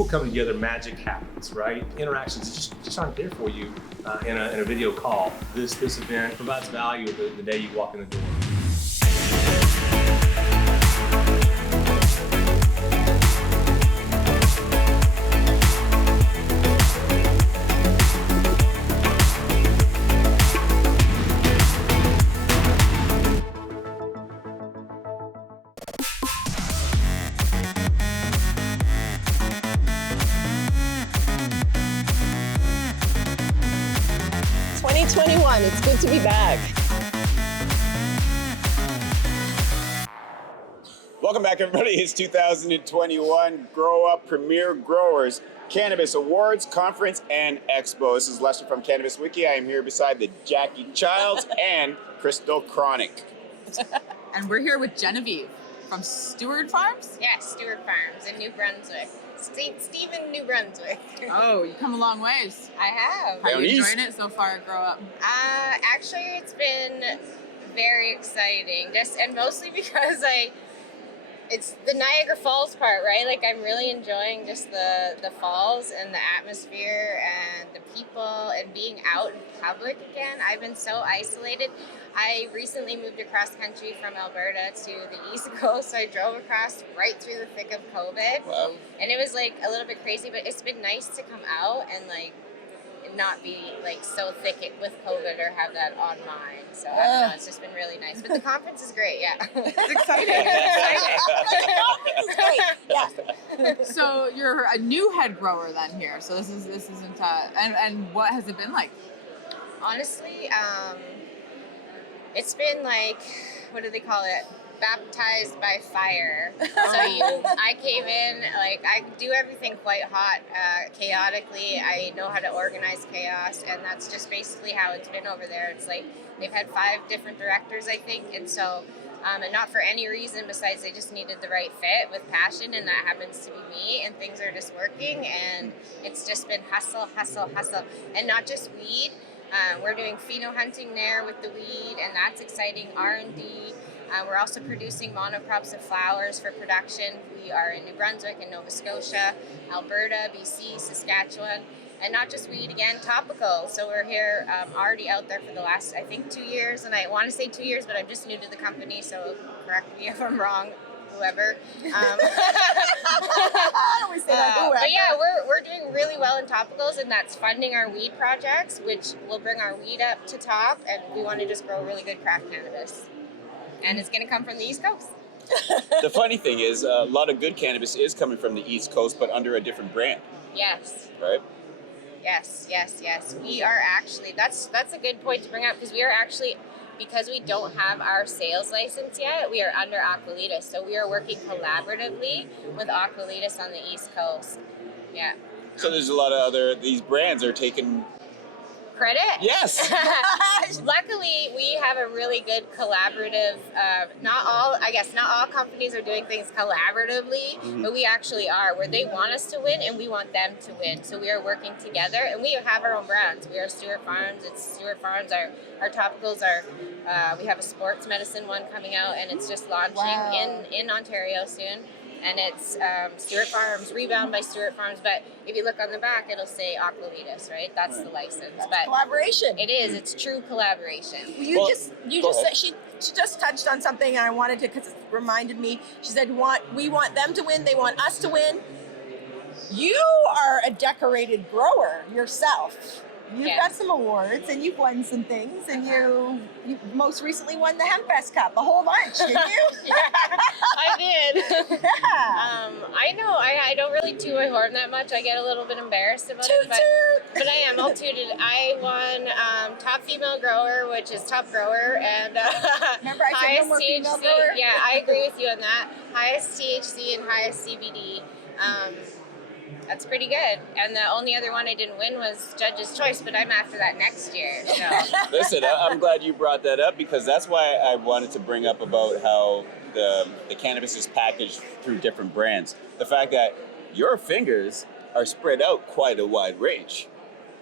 people come together, magic happens, right? Interactions just aren't there for you in a video call. This event provides value the day you walk in the door. It's good to be back. Welcome back, everybody. It's 2021 Grow Up Premier Growers Cannabis Awards, Conference, and Expo. This is Lester from Cannabis Wiki. I am here beside the Jackie Childs and Crystal Chronic. And we're here with Genevieve from Stewart Farms? Yes, Stewart Farms in New Brunswick. Stephen, New Brunswick. Oh, you come a long ways. I have. How are you enjoying it so far at Grow Up? Actually, it's been very exciting. And mostly because it's the Niagara Falls part, right? Like, I'm really enjoying just the falls and the atmosphere and the people and being out in public again. I've been so isolated. I recently moved across country from Alberta to the East Coast, so I drove across right through the thick of COVID. Wow. And it was like a little bit crazy, but it's been nice to come out and like not be like so thick with COVID or have that on mine. So I don't know, it's just been really nice. But the conference is great, yeah. It's exciting. Yeah. So you're a new head grower then here. So this isn't and what has it been like? Honestly, it's been like, what do they call it? Baptized by fire. So I came in, like, I do everything quite hot, chaotically. I know how to organize chaos, and that's just basically how it's been over there. It's like they've had 5 different directors, I think, and so, and not for any reason besides they just needed the right fit with passion, and that happens to be me, and things are just working, and it's just been hustle, hustle, hustle, and not just weed. We're doing pheno hunting there with the weed, and that's exciting. R&D. We're also producing monocrops of flowers for production. We are in New Brunswick and Nova Scotia, Alberta, BC, Saskatchewan, and not just weed, again, topical. So we're here already out there for the last, I think, 2 years, and I want to say 2 years, but I'm just new to the company, so correct me if I'm wrong, whoever. I always say that, whoever. But yeah, we're doing really well in topicals, and that's funding our weed projects, which will bring our weed up to top, and we want to just grow really good craft cannabis. And it's going to come from the East Coast. The funny thing is, a lot of good cannabis is coming from the East Coast, but under a different brand. Yes. Right? Yes. We are actually, that's a good point to bring up, because we are actually, because we don't have our sales license yet, we are under Aquaponics. So we are working collaboratively with Aquaponics on the East Coast. Yeah. So there's a lot of these brands are taking credit? Yes. Luckily, we have a really good collaborative, not all companies are doing things collaboratively, but we actually are, where they want us to win and we want them to win. So we are working together, and we have our own brands. We are Stewart Farms. It's Stewart Farms. Our topicals are, we have a sports medicine one coming out, and it's just launching in Ontario soon. And it's Stewart Farms, Rebound by Stewart Farms. But if you look on the back, it'll say Aquaponics, right? That's the license. That's but collaboration. It is. It's true collaboration. You just said she just touched on something, and I wanted to, because it reminded me. She said, we want them to win. They want us to win. You are a decorated grower yourself. You've got some awards, and you've won some things, and you most recently won the Hempfest Cup, a whole bunch, didn't you? Yeah, I did. Yeah. I know. I don't really toot my horn that much. I get a little bit embarrassed about it, but I am. I'll toot it. I won top female grower, which is top grower, and Remember I said no more female grower? Yeah, I agree with you on that. Highest THC and highest CBD. That's pretty good. And the only other one I didn't win was Judge's Choice, but I'm after that next year. So. Listen, I'm glad you brought that up, because that's why I wanted to bring up about how the cannabis is packaged through different brands. The fact that your fingers are spread out quite a wide range.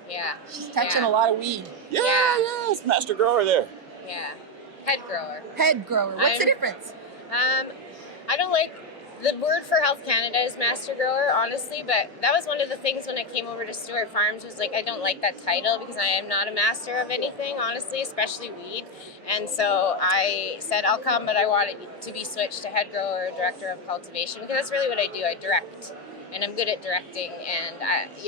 Yeah. She's touching a lot of weed. Yeah, it's master grower there. Yeah. Head grower. Head grower. What's the difference? I don't like the word for Health Canada is master grower, honestly, but that was one of the things when I came over to Stewart Farms was like, I don't like that title because I am not a master of anything, honestly, especially weed. And so I said, I'll come, but I want it to be switched to head grower or director of cultivation because that's really what I do. I direct, and I'm good at directing. And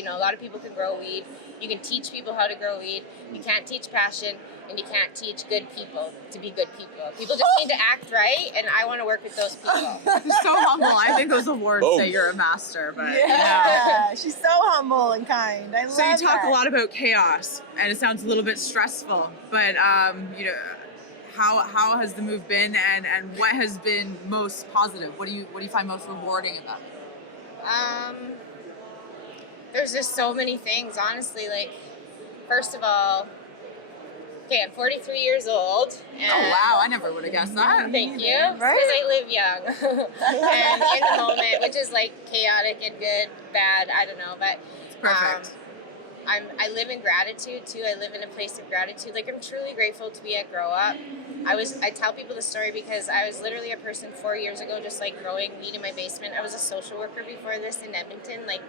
a lot of people can grow weed. You can teach people how to grow weed. You can't teach passion, and you can't teach good people to be good people. People just need to act right, and I want to work with those people. So humble. I think those awards say you're a master, but Yeah, she's so humble and kind. I love So you talk that. a lot about chaos, and it sounds a little bit stressful. But how has the move been, and what has been most positive? What do you find most rewarding about it? There's just so many things, honestly. Like, first of all, okay, I'm 43 years old. And Oh wow, I never would have guessed that. thank you, Right? because I live young. And in the moment, which is like chaotic and good, bad, I don't know, but It's perfect. I live in gratitude too. I live in a place of gratitude. Like, I'm truly grateful to be at Grow Up. I tell people the story because I was literally a person 4 years ago, just like growing weed in my basement. I was a social worker before this in Edmonton. Like,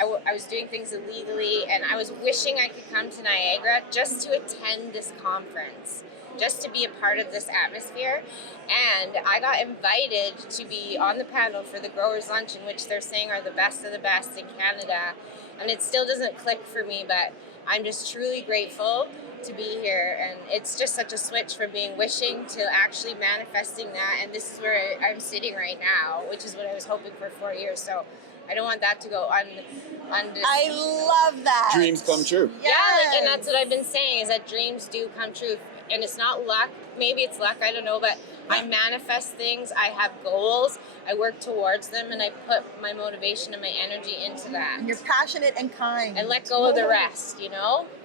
I was doing things illegally, and I was wishing I could come to Niagara just to attend this conference, just to be a part of this atmosphere. And I got invited to be on the panel for the Growers Lunch, in which they're saying are the best of the best in Canada. And it still doesn't click for me, but I'm just truly grateful to be here. And it's just such a switch from being wishing to actually manifesting that. And this is where I'm sitting right now, which is what I was hoping for 4 years. So I don't want that to go I love that. Dreams come true. Yeah, like, and that's what I've been saying, is that dreams do come true. And it's not luck. Maybe it's luck, I don't know, but I manifest things. I have goals. I work towards them, and I put my motivation and my energy into that. You're passionate and kind. And let go of the rest,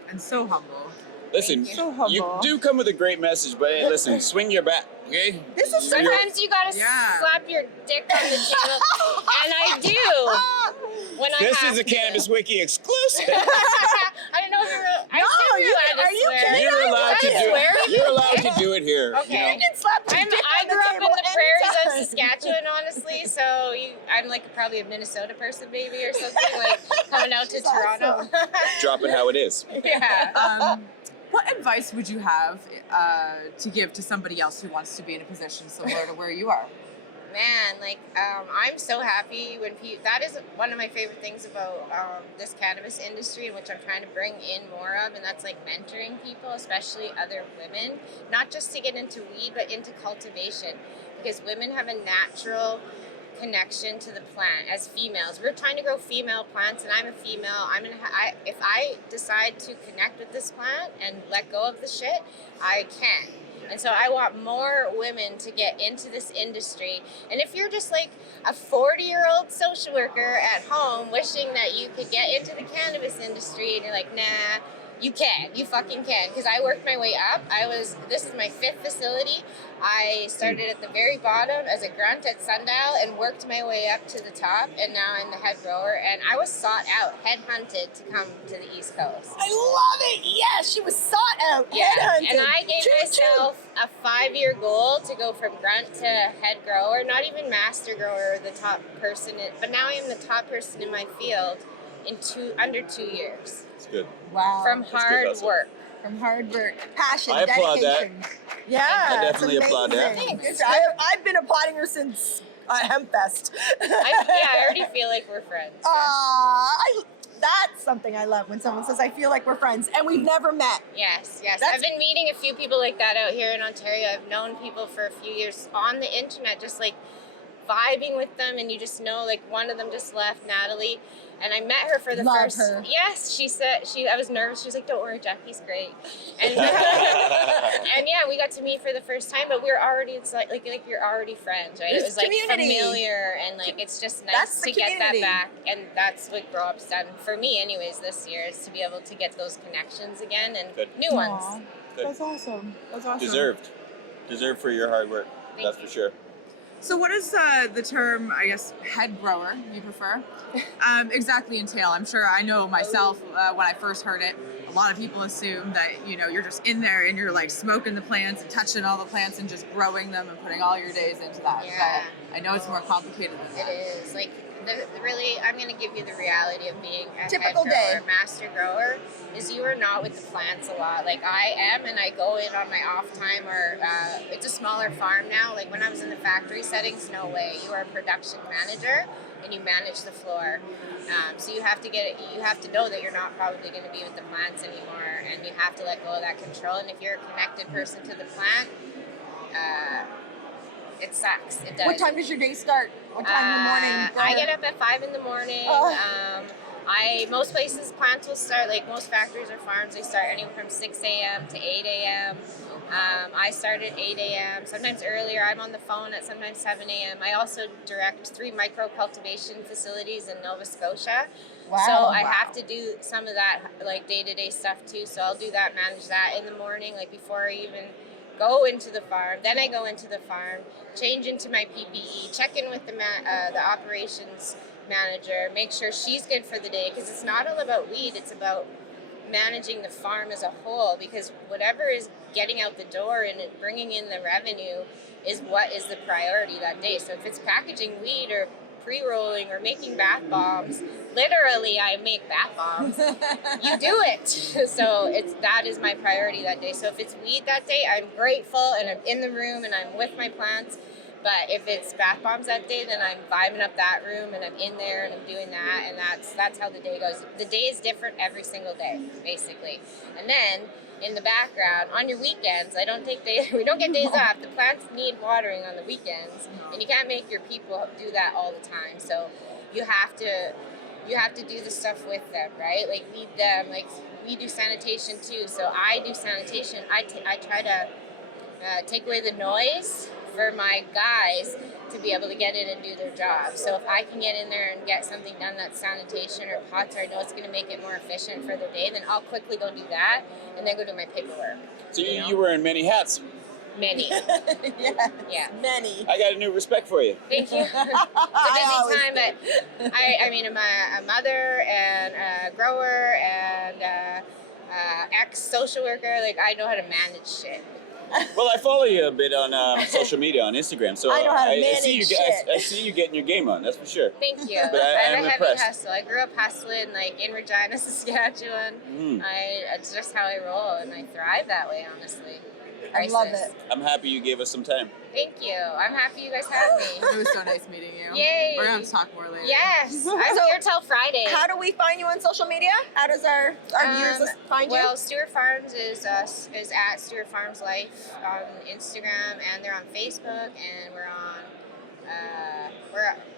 And so humble. Listen, Thank So humble. you do come with a great message, but hey, listen, swing your bat, okay? This is Sometimes you gotta Yeah. slap your dick on the table, and I do. When This I have is a to. Cannabis Wiki exclusive. I don't know if you're. are you kidding? You're allowed to do swear? it. You're allowed to do it here. Okay. You know? can slap your dick I on the grew up in table the prairies of anytime. Saskatchewan, honestly, so I'm like probably a Minnesota person, maybe, or something, like coming out to She's Toronto. Drop it how it is. Yeah. What advice would you have to give to somebody else who wants to be in a position similar to where you are? Man, like, I'm so happy when that is one of my favorite things about this cannabis industry, which I'm trying to bring in more of, and that's like mentoring people, especially other women, not just to get into weed, but into cultivation, because women have a natural connection to the plant as females. We're trying to grow female plants, and I'm a female. If I decide to connect with this plant and let go of the shit, I can. And so I want more women to get into this industry. And if you're just like a 40-year-old social worker at home wishing that you could get into the cannabis industry, and you're like, nah, you can. You fucking can. Because I worked my way up. This is my 5th facility. I started at the very bottom as a grunt at Sundial and worked my way up to the top, and now I'm the head grower. And I was sought out, headhunted to come to the East Coast. I love it. Yes, she was sought out. Yeah, Headhunted. and I gave Choo-choo. myself a 5-year goal to go from grunt to head grower, not even master grower, the top person, but now I am the top person in my field in under 2 years. It's good. Wow. From hard Russell. work. From hard work, passion, I applaud that. dedication. Yeah, I it's definitely applaud that. amazing. Thanks. I've been applauding her since Hempfest. I already feel like we're friends. That's something I love when someone says, I feel like we're friends, and we've never met. Yes. That's- I've been meeting a few people like that out here in Ontario. I've known people for a few years on the internet, just like vibing with them, and you just know, like, one of them just left, Natalie, and I met her for the Love first. her. Yes, she said I was nervous. She was like, "Don't worry, Jackie's great," and and yeah, we got to meet for the first time. But we're already like you're already friends, right? There's it was like community. familiar, and like it's just nice That's the to get that community. back, and that's what Grow Up's done for me, anyways. This year is to be able to get those connections again and Good. new ones. Good. That's awesome. That's awesome. Deserved for your hard work. Thank That's you. for sure. So what does the term, I guess, head grower, you prefer, exactly entail? I'm sure I know myself when I first heard it, a lot of people assume that, you know, you're just in there and you're like smoking the plants and touching all the plants and just growing them and putting all your days into that. Yeah. But I know it's more complicated than that. It is. Like, really, I'm going to give you the reality of being a Typical head grower, day. master grower, is you are not with the plants a lot. Like I am, and I go in on my off time, or it's a smaller farm now. Like when I was in the factory settings, no way. You are a production manager, and you manage the floor. So you have to know that you're not probably going to be with the plants anymore, and you have to let go of that control. And if you're a connected person to the plant, it sucks. It does. What time does your day start? What time in the morning? I get up at 5 in the morning. Most places plants will start, like most factories or farms, they start anywhere from 6 a.m. to 8 a.m. I start at 8 a.m. Sometimes earlier. I'm on the phone at sometimes 7 a.m. I also direct 3 micro-cultivation facilities in Nova Scotia. Wow. So I have to do some of that like day-to-day stuff too. So I'll do that, manage that in the morning, like before I even go into the farm. Then I go into the farm, change into my PPE, check in with the operations manager, make sure she's good for the day, because it's not all about weed, it's about managing the farm as a whole, because whatever is getting out the door and bringing in the revenue is what is the priority that day. So if it's packaging weed or pre-rolling or making bath bombs, literally I make bath bombs, you do it. So that is my priority that day. So if it's weed that day, I'm grateful and I'm in the room and I'm with my plants. But if it's bath bombs that day, then I'm vibing up that room and I'm in there and I'm doing that, and that's how the day goes. The day is different every single day, basically. And then in the background, on your weekends, we don't get days off. The plants need watering on the weekends, and you can't make your people do that all the time. So you have to do the stuff with them, right? Like feed them. Like we do sanitation too. So I do sanitation. I try to take away the noise for my guys to be able to get in and do their job. So if I can get in there and get something done that's sanitation or pots, or I know it's going to make it more efficient for the day, then I'll quickly go do that and then go do my paperwork. So you were in many hats. Many. Yes, Yeah. many. I got a new respect for you. Thank you. It's a busy time, but I mean, I'm a mother and a grower and ex-social worker. Like, I know how to manage shit. Well, I follow you a bit on social media, on Instagram, so I know how to manage I see you getting your game on, that's for sure. Thank you. But I have I'm a heavy impressed. hustle. I grew up hustling, like in Regina, Saskatchewan. It's just how I roll, and I thrive that way, honestly. I love Priceless. it. I'm happy you gave us some time. Thank you. I'm happy you guys had me. It was so nice meeting you. Yay. We're going to talk more later. Yes. I'm here till Friday. How do we find you on social media? How does our viewers find you? Well, Stewart Farms is at Stewart Farms Life on Instagram, and they're on Facebook, and we're on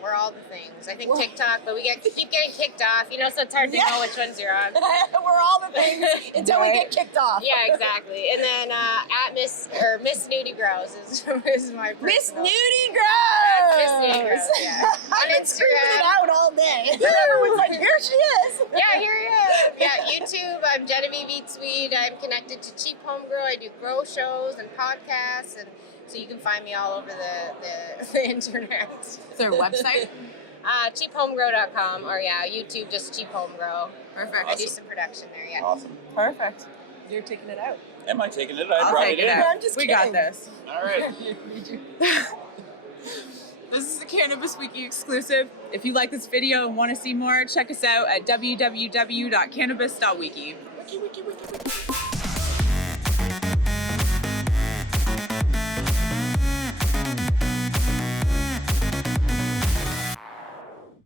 we're all the things. I think TikTok, but we keep getting kicked off. You know, so it's hard to know which ones you're on. We're all the things until we get kicked off. Yeah, exactly. And then at Miss Nudie Grows is my personal. Miss Nudie Grows. Miss Nudie Grows. Yeah. On I've been screaming it Instagram. out all day. Everyone's like, here she is. Yeah, here you are. Yeah, YouTube. I'm Genevieve Newton. I'm connected to Cheap Home Grow. I do grow shows and podcasts, and so you can find me all over the internet. Is there a website? cheaphomegrow.com, or YouTube, just Cheap Home Grow. Perfect. I do some production there, yeah. Awesome. Perfect. You're taking it out. Am I taking it? I I'll brought take it it in. out. I'm just we kidding. got this. All right. This is a Cannabis Wiki exclusive. If you like this video and want to see more, check us out at www.cannabis.wiki. Wiki, wiki, wiki, wiki.